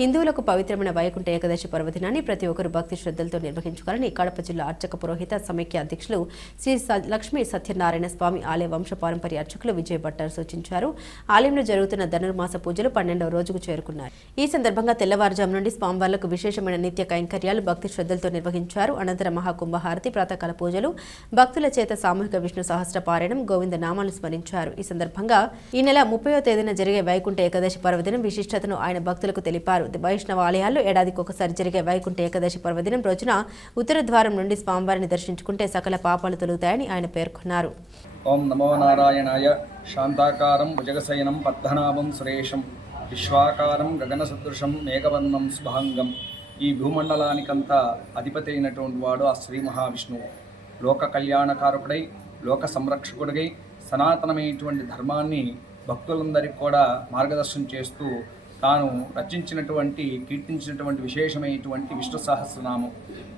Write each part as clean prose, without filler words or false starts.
హిందువులకు పవిత్రమైన వైకుంఠ ఏకాదశి పర్వదినాన్ని ప్రతి ఒక్కరు భక్తి శ్రద్ధలతో నిర్వహించుకోవాలని కడప జిల్లా అర్చక పురోహిత సమైక్య అధ్యక్షులు శ్రీ లక్ష్మీ సత్యనారాయణ స్వామి ఆలయ వంశ పారంపర్య అర్చకులు విజయ్ భట్టారు సూచించారు. ఆలయంలో జరుగుతున్న ధనుర్మాస పూజలు 12వ రోజుకు చేరుకున్నాయి. ఈ సందర్భంగా తెల్లవారుజాము నుండి స్వామివార్లకు విశేషమైన నిత్య కైంకర్యాలు భక్తి శ్రద్ధలతో నిర్వహించారు. అనంతరం మహాకుంభహారతి, ప్రాతకాల పూజలు, భక్తుల చేత సామూహిక విష్ణు సహస్ర పారాయణం, గోవింద నామాలు స్మరించారు. ఈ సందర్భంగా ఈ నెల 30వ తేదీన జరిగే వైకుంఠ ఏకాదశి పర్వదినం విశిష్టతను ఆయన భక్తులకు తెలిపారు. వైష్ణవ ఆలయాల్లో ఏడాదికి ఒకసారి జరిగే వైకుంఠ ఏకాదశి పర్వదినం రోజున ఉత్తర ద్వారం నుండి స్వామివారిని దర్శించుకుంటే సకల పాపాలు తొలగుతాయని ఆయన పేర్కొన్నారు. ఓం నమో నారాయణాయ. శాంతాకారం భుజగశయనం పద్మనాభం సురేశం విశ్వాకారం గగనసదృశం మేఘవర్ణం శుభాంగం. ఈ భూమండలానికంతా అధిపతి అయినటువంటి వాడు ఆ శ్రీ మహావిష్ణువు. లోక కళ్యాణకారకుడై, లోక సంరక్షకుడిగై, సనాతనమైనటువంటి ధర్మాన్ని భక్తులందరికీ కూడా మార్గదర్శనం చేస్తూ తాను రచించినటువంటి, కీర్తించినటువంటి విశేషమైనటువంటి విష్ణు సహస్రనామం.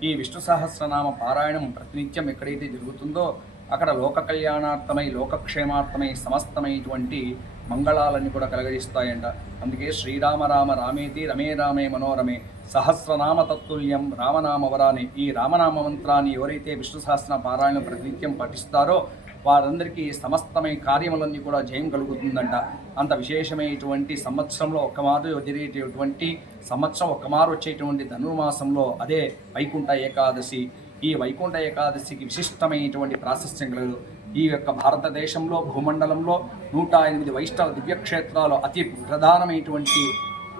ఈ విష్ణు సహస్రనామ పారాయణం ప్రతినిత్యం ఎక్కడైతే జరుగుతుందో అక్కడ లోక కళ్యాణార్థమై, లోకక్షేమార్థమై సమస్తమైనటువంటి మంగళాలన్నీ కూడా కలగజేస్తాయంట. అందుకే శ్రీరామ రామ రామేతి రమే రామే మనోరమే సహస్రనామ తత్తుల్యం రామనామవరాని. ఈ రామనామ మంత్రాన్ని ఎవరైతే విష్ణు సహస్ర పారాయణం ప్రతినిత్యం పఠిస్తారో వారందరికీ సమస్తమైన కార్యములన్నీ కూడా జయం కలుగుతుందంట. అంత విశేషమైనటువంటి సంవత్సరంలో ఒక్కమారు జరిగేటటువంటి ఒక్కమారు వచ్చేటువంటి ధనుర్మాసంలో అదే వైకుంఠ ఏకాదశి. ఈ వైకుంఠ ఏకాదశికి విశిష్టమైనటువంటి ప్రాశస్త్యం కలదు. ఈ యొక్క భారతదేశంలో భూమండలంలో 108 వైష్ణవ దివ్యక్షేత్రాలు అతి ప్రధానమైనటువంటి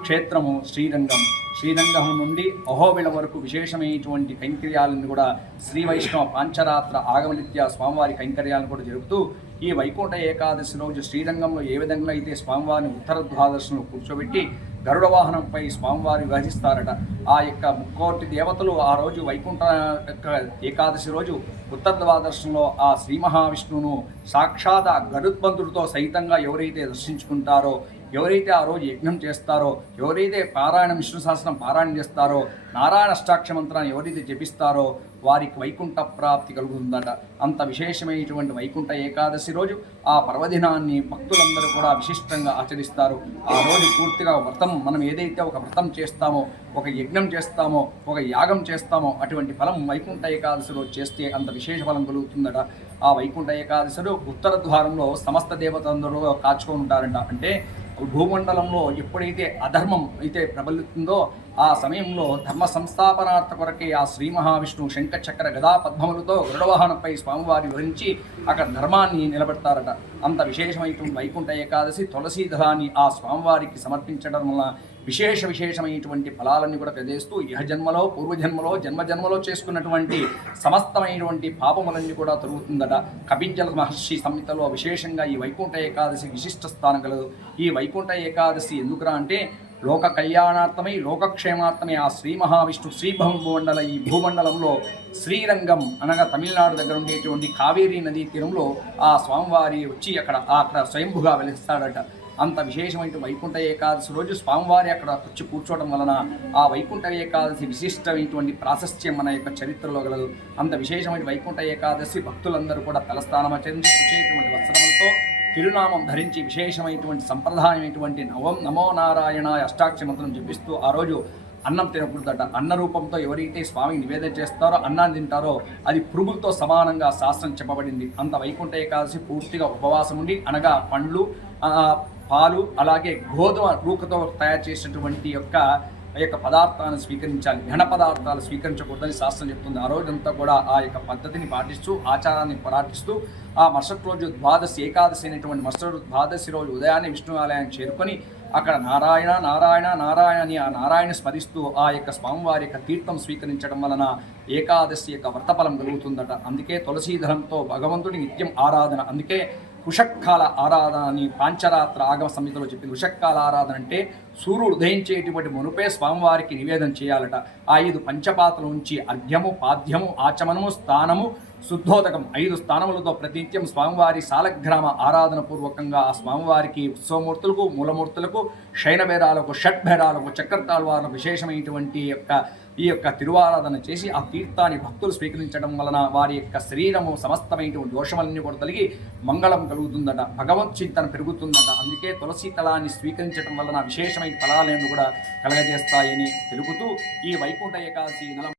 క్షేత్రము శ్రీరంగం. శ్రీరంగం నుండి అహోబిళం వరకు విశేషమైనటువంటి కైంకర్యాలను కూడా శ్రీ వైష్ణవ పాంచరాత్ర ఆగమనిత్య స్వామివారి కైంకర్యాలను కూడా జరుపుతూ ఈ వైకుంఠ ఏకాదశి రోజు శ్రీరంగంలో ఏ విధంగా అయితే స్వామివారిని ఉత్తర ద్వాదశంలో కూర్చోబెట్టి గరుడ వాహనంపై స్వామివారి విభజిస్తారట. ఆ యొక్క 3,000,000 దేవతలు ఆ రోజు వైకుంఠ ఏకాదశి రోజు ఉత్తర ద్వాదశంలో ఆ శ్రీ మహావిష్ణువును సాక్షాత్ గరుత్మంతుడితో సహితంగా ఎవరైతే దర్శించుకుంటారో, ఎవరైతే ఆ రోజు యజ్ఞం చేస్తారో, ఎవరైతే పారాయణం విష్ణు సహస్రం పారాయణం చేస్తారో, నారాయణ అష్టాక్షర మంత్రాన్ని ఎవరైతే జపిస్తారో వారికి వైకుంఠ ప్రాప్తి కలుగుతుందట. అంత విశేషమైనటువంటి వైకుంఠ ఏకాదశి రోజు ఆ పర్వదినాన్ని భక్తులందరూ కూడా విశిష్టంగా ఆచరిస్తారు. ఆ రోజు పూర్తిగా వ్రతం, మనం ఏదైతే ఒక వ్రతం చేస్తామో, ఒక యజ్ఞం చేస్తామో, ఒక యాగం చేస్తామో అటువంటి ఫలం వైకుంఠ ఏకాదశి రోజు చేస్తే అంత విశేష ఫలం కలుగుతుందట. ఆ వైకుంఠ ఏకాదశిలో ఉత్తర ద్వారంలో సమస్త దేవతలందరూ కాచుకొని ఉంటారంట. అంటే భూమండలంలో ఎప్పుడైతే అధర్మం అయితే ప్రబలుతుందో ఆ సమయంలో ధర్మ సంస్థాపనార్థ కొరకే ఆ శ్రీ మహావిష్ణువు శంఖ చక్ర గదా పద్మములతో గరుడవాహనంపై స్వామివారి వివరించి అక్కడ ధర్మాన్ని నిలబెడతారట. అంత విశేషమైనటువంటి వైకుంఠ ఏకాదశి తులసీ దళాన్ని ఆ స్వామివారికి సమర్పించడం వల్ల విశేషమైనటువంటి ఫలాలన్నీ కూడా ప్రదేశిస్తూ ఇహజన్మలో, పూర్వజన్మలో, జన్మజన్మలో చేసుకున్నటువంటి సమస్తమైనటువంటి పాపములన్నీ కూడా తొలుగుతుందట. కపింజల మహర్షి సంహితలో విశేషంగా ఈ వైకుంఠ ఏకాదశి విశిష్ట స్థానం కలదు. ఈ వైకుంఠ ఏకాదశి ఎందుకురా అంటే లోక కళ్యాణార్థమై, లోకక్షేమార్థమై ఆ శ్రీ మహావిష్ణు శ్రీభూమండల ఈ భూమండలంలో శ్రీరంగం అనగా తమిళనాడు దగ్గర ఉండేటువంటి కావేరీ నదీ తీరంలో ఆ స్వామివారి వచ్చి అక్కడ స్వయంభుగా వెలిస్తాడట. అంత విశేషమైన వైకుంఠ ఏకాదశి రోజు స్వామివారి అక్కడ వచ్చి కూర్చోవడం వలన ఆ వైకుంఠ ఏకాదశి విశిష్టమైనటువంటి ప్రాశస్త్యం మన యొక్క చరిత్రలో గలదు. అంత విశేషమైన వైకుంఠ ఏకాదశి భక్తులందరూ కూడా తలస్థానం వచ్చేటువంటి వస్త్రములతో తిరునామం ధరించి విశేషమైనటువంటి సంప్రదాయమైనటువంటి నమో నారాయణ అష్టాక్షర మంత్రం జపిస్తూ ఆ రోజు అన్నం తినకూడదట. అన్న రూపంతో ఎవరైతే స్వామికి నివేదన చేస్తారో, అన్నాన్ని తింటారో అది పురుగులతో సమానంగా శాస్త్రం చెప్పబడింది. అంత వైకుంఠ ఏకాదశి పూర్తిగా ఉపవాసం ఉండి, అనగా పండ్లు, పాలు, అలాగే గోధుమ రూకతో తయారు చేసినటువంటి యొక్క పదార్థాలను స్వీకరించాలి. ఘన పదార్థాలు స్వీకరించకూడదని శాస్త్రం చెప్తుంది. ఆ రోజంతా కూడా ఆ యొక్క పద్ధతిని పాటిస్తూ, ఆచారాన్ని పాటిస్తూ ఆ మరుసటి రోజు ద్వాదశి ఏకాదశి అయినటువంటి మరుసటి ద్వాదశి రోజు ఉదయాన్నే విష్ణు ఆలయానికి చేరుకొని అక్కడ నారాయణ నారాయణ నారాయణ అని ఆ నారాయణ స్మరిస్తూ ఆ యొక్క స్వామివారి యొక్క తీర్థం స్వీకరించడం వలన ఏకాదశి యొక్క వ్రతఫలం కలుగుతుందట. అందుకే తులసీధరంతో భగవంతుడి నిత్యం ఆరాధన. అందుకే ఉషక్కాల ఆరాధన అని పాంచరాత్ర ఆగమ సంహితలో చెప్పింది. ఉషక్కాల ఆరాధన అంటే సూర్యుడు ఉదయించేటువంటి మునుపే స్వామివారికి నివేదన చేయాలట. ఆ 5 పంచపాత్రల నుంచి అర్ఘ్యము, పాద్యము, ఆచమనము, స్థానము, శుద్ధోదకం 5 స్థానములతో ప్రతినిత్యం స్వామివారి సాలగ్రామ ఆరాధన పూర్వకంగా ఆ స్వామివారికి ఉత్సవమూర్తులకు, మూలమూర్తులకు, శయనభేరాలకు, షడ్భేరాలకు, చక్రతాళ్వార్లకు విశేషమైనటువంటి యొక్క ఈ యొక్క తిరువారాధన చేసి ఆ తీర్థాన్ని భక్తులు స్వీకరించడం వలన వారి యొక్క శరీరము సమస్తమైనటువంటి దోషములన్నీ కూడా తొలగి మంగళం కలుగుతుందట, భగవత్ చింతన పెరుగుతుందట. అందుకే తులసి తలాన్ని స్వీకరించడం వలన విశేషమైన ఫలాలను కూడా కలగజేస్తాయని తెలుపుతూ ఈ వైకుంఠ ఏకాదశి నెల